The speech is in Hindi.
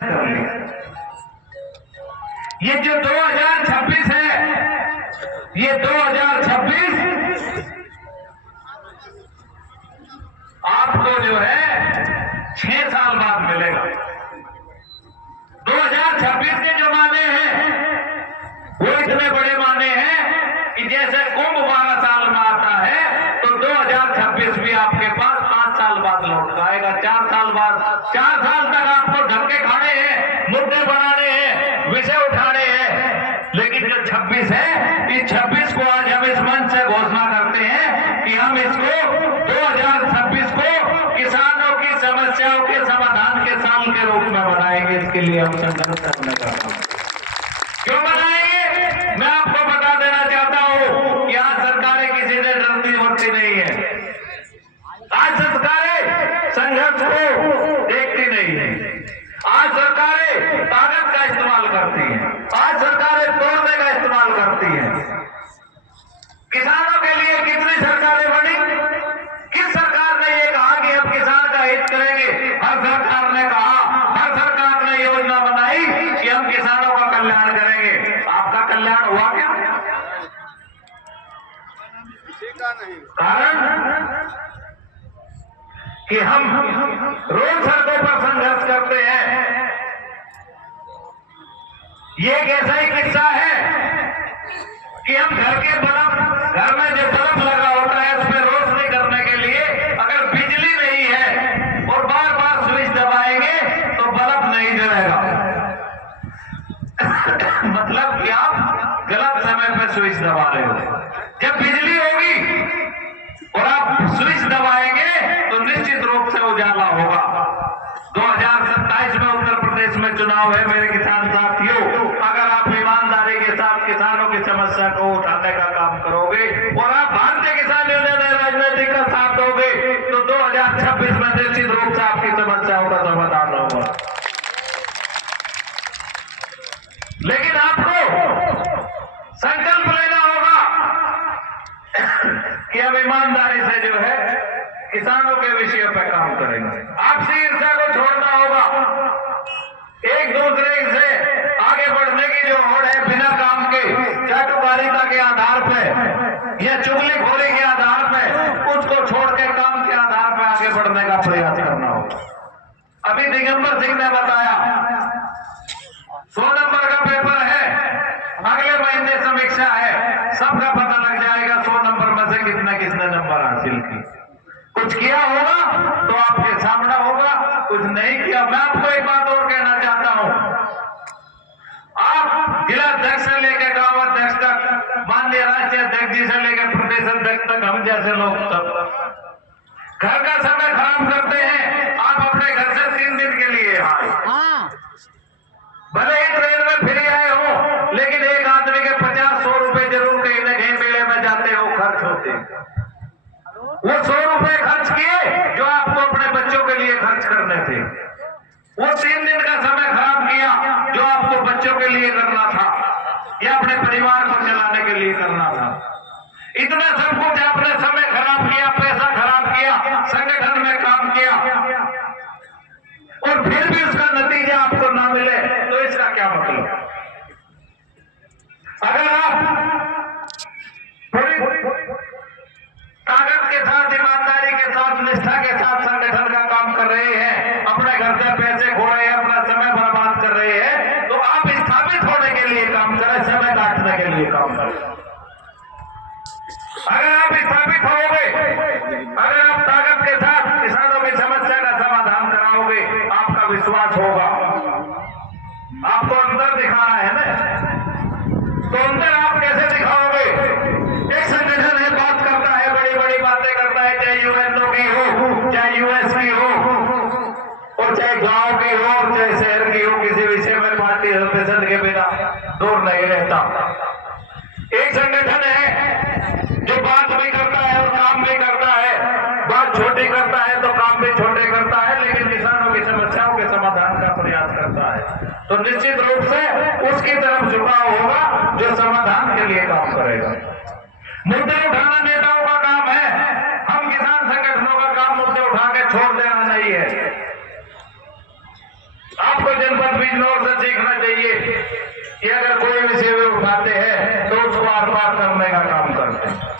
ये जो 2026 है, ये 2026 आपको जो है 6 साल बाद मिलेगा। 2026 के जो माने हैं वो इतने बड़े माने हैं कि जैसे कुंभ 12 साल में आता है तो 2026 भी आपके पास 5 साल बाद लौट आएगा। 4 साल बाद, 4 साल तक आपको धक्के खाने हैं, मुद्दे बनाने हैं, विषय उठाने हैं। लेकिन जो 26 है, इस 26 को आज हम इस मंच से घोषणा करते हैं कि हम इसको 2026 को किसानों की समस्याओं के समाधान के साल के रूप में बनाएंगे। इसके लिए हम संघर्ष करने का काम। क्यों बनाएंगे? मैं आपको बता देना चाहता हूं कि आज सरकारें किसी से डरती मरती नहीं है। आज सरकारें संघर्ष को देखती नहीं है। आज सरकारें ताकत का इस्तेमाल करती हैं। आज सरकारें तोड़ने का इस्तेमाल करती हैं। किसानों के लिए कितनी सरकारें बनी? किस सरकार ने ये कहा कि हम किसान का हित करेंगे? हर सरकार ने कहा, हर सरकार ने योजना बनाई कि हम किसानों का कल्याण करेंगे। आपका कल्याण हुआ क्या? कारण कि हम रोज सड़कों पर संघर्ष करते हैं। ये एक ऐसा ही किस्सा है कि हम घर के बल्ब, घर में जो बल्ब लगा होता है उसमें रोशनी करने के लिए अगर बिजली नहीं है और बार बार स्विच दबाएंगे तो बल्ब नहीं जलेगा। मतलब कि आप गलत समय पर स्विच दबा रहे हो। जब बिजली होगी और आप स्विच दबाएंगे तो निश्चित रूप से उजाला होगा। 2027 में उत्तर प्रदेश में चुनाव है मेरे किसान साथियों। अगर आप ईमानदारी के साथ किसानों की समस्या को उठाने का काम करोगे और आप भारतीय किसान यूनियन राजनीति का साथ दोगे तो 2026 में निश्चित रूप से आपकी समस्याओं का समाधान होगा। लेकिन आपको संकल्प लेना होगा कि हम ईमानदारी से जो है किसानों के विषय पर काम करेंगे। आपसी ईर्ष्या को छोड़ना होगा। एक दूसरे से आगे बढ़ने की जो होड़ है बिना काम के, चाटुकारिता के आधार पर या चुगलीखोरी के आधार पर, उसको छोड़ के काम के आधार पर आगे बढ़ने का प्रयास करना होगा। अभी दिगंबर सिंह ने बताया 100 नंबर का पेपर है, अगले महीने समीक्षा है, सबका पता लग जाएगा 100 नंबर में से किसने नंबर हासिल की। कुछ किया होगा तो आपके सामने होगा, कुछ नहीं किया। मैं आपको एक बात और कहना चाहता हूं, आप जिला अध्यक्ष से लेकर गांव अध्यक्ष तक, माननीय राष्ट्रीय अध्यक्ष जी से लेकर प्रदेश अध्यक्ष तक, हम जैसे लोग सब घर का समय खराब करते हैं। आप अपने घर से 3 दिन के लिए आए, भले ही ट्रेन में फ्री आए हो, लेकिन एक आदमी के 50-100 रुपए जरूर कहीं न कहीं मेले में जाते हो खर्च होते। वो 100 रुपए खर्च किए जो आपको अपने बच्चों के लिए खर्च करने थे। वो 3 दिन का समय खराब किया जो आपको बच्चों के लिए करना था या अपने परिवार को चलाने के लिए करना था। इतना सब कुछ आपने समय खराब किया, पैसा खराब किया, संगठन में काम किया और फिर भी उसका नतीजा आपको ना मिले तो इसका क्या मतलब? अगर आप पूरी ताकत के साथ, ईमानदारी के साथ, निष्ठा के साथ संगठन का काम कर रहे हैं, अपने घर से पैसे खो रहे हैं, अपना समय बर्बाद कर रहे हैं, तो आप स्थापित होने के लिए काम करें, समय काटने के लिए काम करें। अगर आप स्थापित होगे, अगर आप ताकत के साथ किसानों की समस्या का समाधान कराओगे, आपका विश्वास होगा। आपको अंदर दिखाना है ना, तो अंदर आप कैसे दिखाओगे? एक संगठन है, बात करता है, बड़ी बड़ी बातें करता है, चाहे यूएनओ की हो, चाहे यूएस की हो, और चाहे गांव की हो, और चाहे शहर की हो, किसी विषय में पार्टी रिप्रेजेंट के बिना दूर नहीं रहता। एक संगठन है जो बात भी करता है और काम भी करता है। बात छोटी करता है तो काम भी छोटे करता है, लेकिन किसानों की समस्याओं के समाधान का प्रयास करता है। तो निश्चित रूप से उसकी तरफ झुकाव होगा जो समाधान के लिए काम करेगा। मुद्दे उठाना नेताओं का काम है। हम किसान संगठनों का काम मुद्दे उठा के छोड़ देना नहीं है। आपको जनपद बिजनौर से सीखना चाहिए कि अगर कोई विषय वे उठाते हैं तो उसको आर पार करने का काम करते हैं।